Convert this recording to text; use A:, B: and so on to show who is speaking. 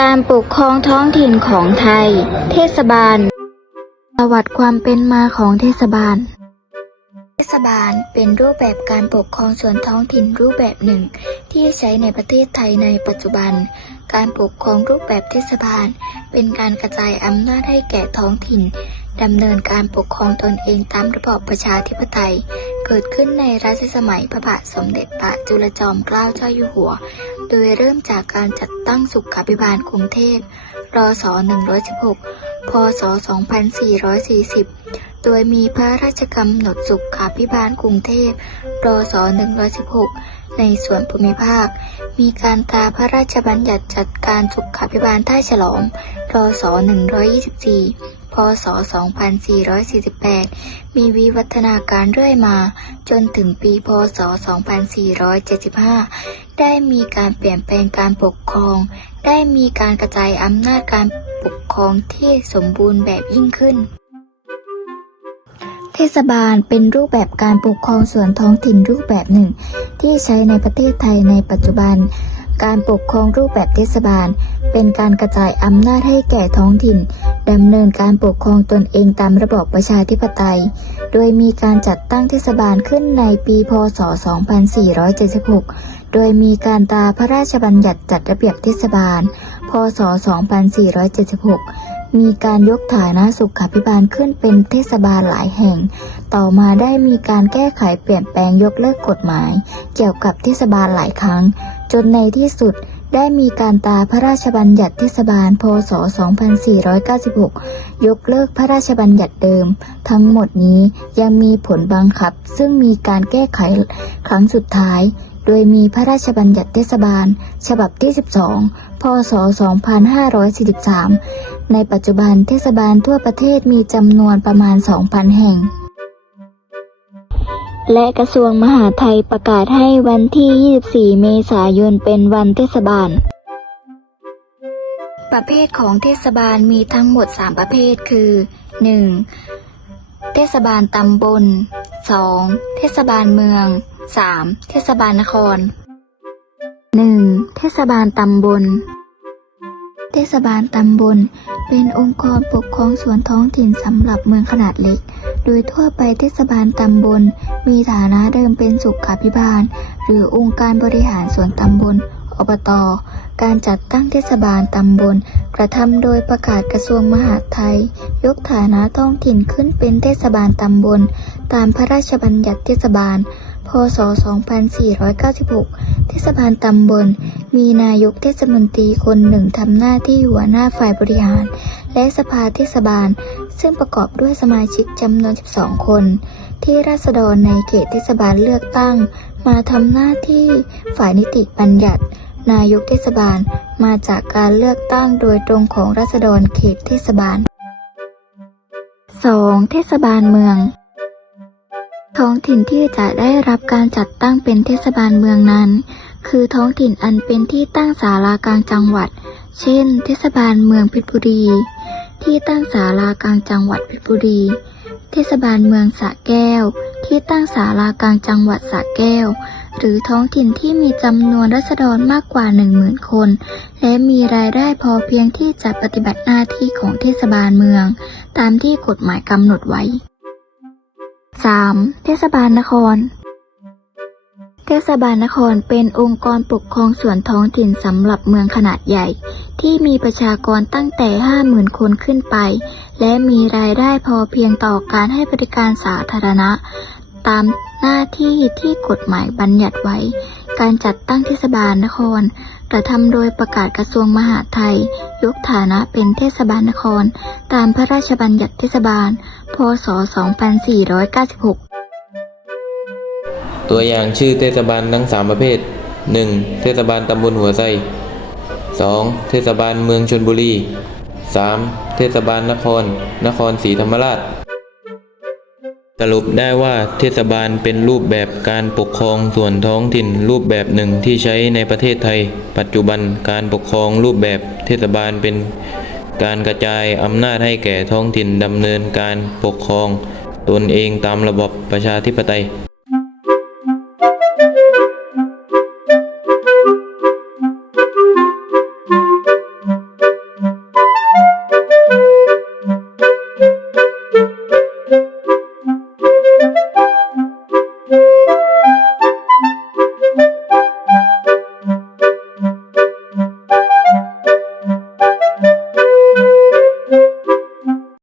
A: การปกครองท้องถิ่นของไทย เทศบาล ประวัติความเป็นมาของเทศบาล เทศบาลเป็นรูปแบบการปกครองส่วนท้องถิ่นรูปแบบหนึ่ง ที่ใช้ในประเทศไทยในปัจจุบัน การปกครองรูปแบบเทศบาล เป็นการกระจายอำนาจให้แก่ท้องถิ่นดำเนินการปกครองตนเองตามระบอบประชาธิปไตย เกิดขึ้นในรัชสมัยพระบาทสมเด็จพระจุลจอมเกล้าเจ้าอยู่หัว โดยเริ่มจากการจัดตั้งสุขาภิบาลกรุงเทพรศ116 พศ 2440 โดยมีพระราชกำหนดสุขาภิบาลกรุงเทพรศ116 ในส่วนภูมิภาค มีการตราพระราชบัญญัติจัดการสุขาภิบาลท่าฉลอม รศ124 ศ 2448 มีวิวัฒนาการเรื่อยมา จนถึงปี พศ 2475 ได้มีการเปลี่ยนแปลงการปกครอง ได้มีการกระจายอำนาจการปกครองที่สมบูรณ์แบบยิ่งขึ้นเทศบาลเป็นรูปแบบการปกครองส่วนท้องถิ่นรูปแบบหนึ่ง ที่ใช้ในประเทศไทยในปัจจุบัน การปกครองรูปแบบเทศบาล เป็นการกระจายอำนาจให้แก่ท้องถิ่นดำเนินการปกครองตนเองตามระบอบประชาธิปไตย โดยมีการจัดตั้งเทศบาลขึ้นในปีพศ 2476 โดยมีการตาพระราชบัญญัติจัดระเบียบเทศบาล พศ 2476มีการยกฐานะสุขาภิบาลขึ้นเป็นเทศบาลหลายแห่ง ต่อมาได้มีการแก้ไขเปลี่ยนแปลงยกเลิกกฎหมาย เกี่ยวกับเทศบาลหลายครั้ง จนในที่สุดได้มีการตาพระราชบัญญัติเทศบาล พศ 2496 ยกเลิกพระราชบัญญัติเดิม ทั้งหมดนี้ยังมีผลบังคับ ซึ่งมีการแก้ไขครั้งสุดท้าย โดยมีพระราชบัญญัติเทศบาล ฉบับที่ 12 พศ 2543 ในปัจจุบันเทศบาลทั่วประเทศมีจำนวนประมาณ 2,000 แห่ง และกระทรวงมหาดไทยประกาศให้วันที่ 24 เมษายนเป็นวันเทศบาล ประเภทของเทศบาลมีทั้งหมด 3 ประเภทคือ 1. เทศบาลตำบล 2. เทศบาลเมือง 3. เทศบาลนคร 1. เทศบาลตำบล เทศบาลตำบล เป็นองค์กรปกครองส่วนท้องถิ่นสำหรับเมืองขนาดเล็ก โดยทั่วไปเทศบาลตำบล มีฐานะเดิมเป็นสุขาภิบาล หรือองค์การบริหารส่วนตำบล อบต การจัดตั้งเทศบาลตำบล กระทำโดยประกาศกระทรวงมหาดไทย ยกฐานะท้องถิ่นขึ้นเป็นเทศบาลตำบล ตามพระราชบัญญัติเทศบาล พศ 2496 เทศบาลตำบล มีนายกเทศมนตรีคนหนึ่งทำหน้าที่หัวหน้าฝ่ายบริหาร และสภาเทศบาล ซึ่งประกอบด้วยสมาชิกจำนวน 12 คน ที่ราษฎรในเขตเทศบาลเลือกตั้ง มาทำหน้าที่ฝ่ายนิติบัญญัติ นายกเทศบาลมาจากการเลือกตั้งโดยตรงของราษฎรเขตเทศบาล 2. เทศบาลเมือง ท้องถิ่นที่จะได้รับการจัดตั้งเป็นเทศบาลเมืองนั้น คือท้องถิ่นอันเป็นที่ตั้งศาลากลางจังหวัด เช่น เทศบาลเมืองเพชรบุรี ที่ตั้งศาลากลางจังหวัดเพชรบุรี เทศบาลเมืองสระแก้ว ที่ตั้งศาลากลางจังหวัดสระแก้ว หรือท้องถิ่นที่มีจำนวนราษฎรมากกว่า 10,000 คน และมีรายได้พอเพียงที่จะปฏิบัติหน้าที่ของเทศบาลเมือง ตามที่กฎหมายกำหนดไว้ 3. เทศบาลนคร เทศบาลนครเป็นองค์กรปกครองส่วนท้องถิ่นสำหรับเมืองขนาดใหญ่ ที่มีประชากรตั้งแต่ 50,000 คนขึ้นไป และมีรายได้พอเพียงต่อการให้บริการสาธารณะ ตามหน้าที่ที่กฎหมายบัญญัติไว้ การจัดตั้งเทศบาลนคร กระทำโดยประกาศกระทรวงมหาดไทย ยกฐานะเป็นเทศบาลนคร ตามพระราชบัญญัติเทศบาล พศ 2496
B: ตัวอย่างชื่อเทศบาลทั้ง 3 ประเภท 1. เทศบาลตำบลหัวไซ 2. เทศบาลเมืองชนบุรี 3. เทศบาลนคร นครศรีธรรมราช สรุปได้ว่าเทศบาลเป็นรูปแบบการปกครองส่วนท้องถิ่นรูปแบบหนึ่งที่ใช้ในประเทศไทย ปัจจุบันการปกครองรูปแบบเทศบาลเป็นการกระจายอำนาจให้แก่ท้องถิ่นดำเนินการปกครอง ตนเองตามระบบประชาธิปไตย